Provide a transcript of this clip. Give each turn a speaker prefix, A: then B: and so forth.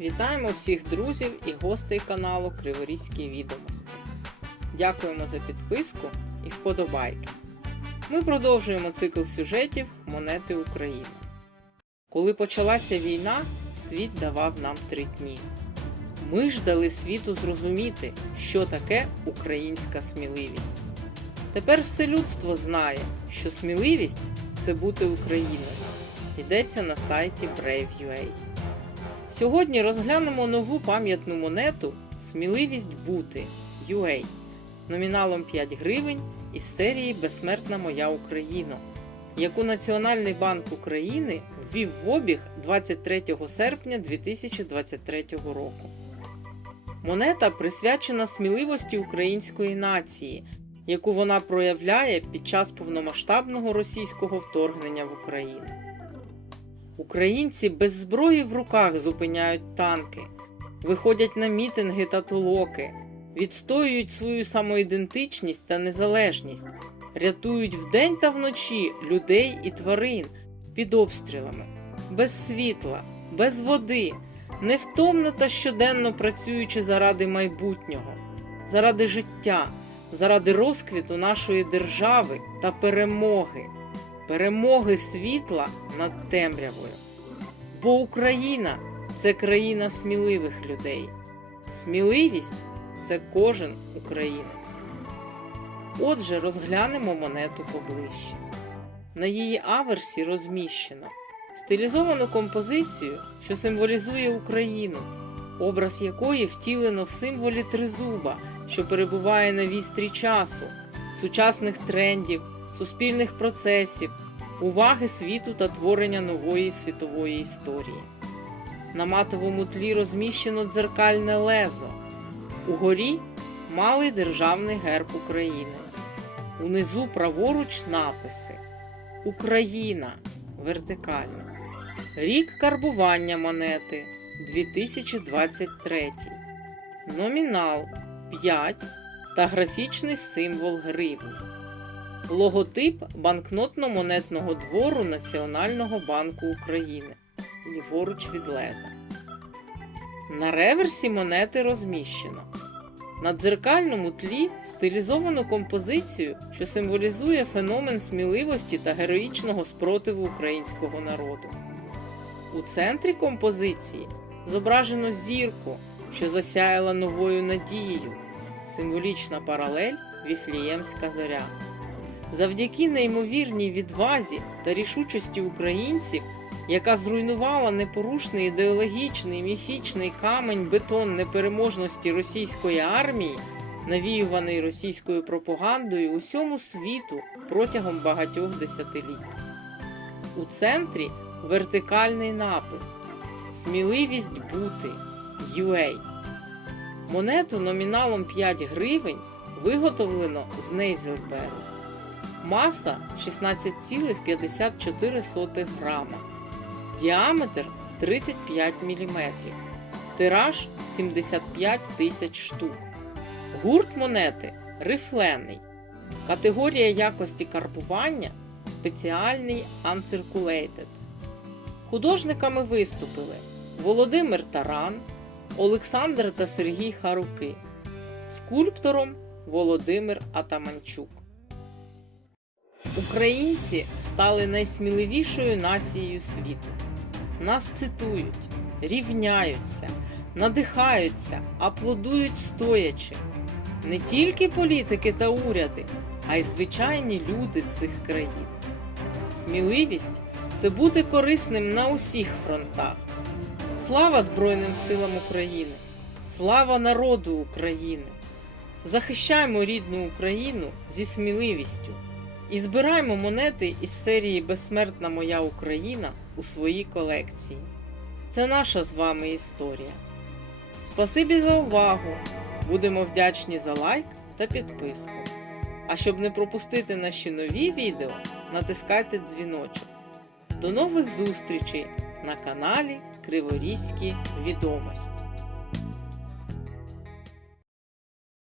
A: Вітаємо всіх друзів і гостей каналу Криворізькі відомості. Дякуємо за підписку і вподобайки. Ми продовжуємо цикл сюжетів Монети України. Коли почалася війна, світ давав нам три дні. Ми ж дали світу зрозуміти, що таке українська сміливість. Тепер все людство знає, що сміливість це бути Україною. Йдеться на сайті Brave.ua. Сьогодні розглянемо нову пам'ятну монету Сміливість бути UA номіналом 5 гривень із серії Безсмертна моя Україна, яку Національний банк України ввів в обіг 23 серпня 2023 року. Монета присвячена сміливості української нації, яку вона проявляє під час повномасштабного російського вторгнення в Україну. Українці без зброї в руках зупиняють танки, виходять на мітинги та толоки, відстоюють свою самоідентичність та незалежність, рятують вдень та вночі людей і тварин під обстрілами, без світла, без води, невтомно та щоденно працюючи заради майбутнього, заради життя, заради розквіту нашої держави та перемоги перемоги світла над темрявою. Бо Україна це країна сміливих людей. Сміливість це кожен українець. Отже, розглянемо монету поближче. На її аверсі розміщено стилізовану композицію, що символізує Україну, образ якої втілено в символі тризуба, що перебуває на вістрі часу, сучасних трендів, суспільних процесів, уваги світу та творення нової світової історії. На матовому тлі розміщено дзеркальне лезо. Угорі малий державний герб України. Унизу праворуч написи Україна вертикально. Рік карбування монети 2023. Номінал 5 та графічний символ гривні. Логотип банкнотно-монетного двору Національного банку України. Ліворуч від леза. На реверсі монети розміщено. На дзеркальному тлі стилізовано композицію, що символізує феномен сміливості та героїчного спротиву українського народу. У центрі композиції зображено зірку, що засяяла новою надією, символічна паралель Віфліємська зоря. Завдяки неймовірній відвазі та рішучості українців, яка зруйнувала непорушний ідеологічний міфічний камень бетон непереможності російської армії, навіюваний російською пропагандою усьому світу протягом багатьох десятиліть. У центрі вертикальний напис Сміливість бути UA. Монету номіналом 5 гривень виготовлено з Нейзельберу. Маса 16,54 грама. Діаметр 35 мм. Тираж 75 тисяч штук. Гурт монети рифлений. Категорія якості карбування спеціальний Uncirculated. Художниками виступили Володимир Таран, Олександр та Сергій Харуки. Скульптором Володимир Атаманчук. Українці стали найсміливішою нацією світу. Нас цитують, рівняються, надихаються, аплодують стоячи. Не тільки політики та уряди, а й звичайні люди цих країн. Сміливість це бути корисним на усіх фронтах. Слава Збройним силам України! Слава народу України! Захищаймо рідну Україну зі сміливістю і збираймо монети із серії Безсмертна моя Україна у своїй колекції. Це наша з вами історія. Спасибі за увагу! Будемо вдячні за лайк та підписку. А щоб не пропустити наші нові відео, натискайте дзвіночок. До нових зустрічей на каналі Криворізькі відомості.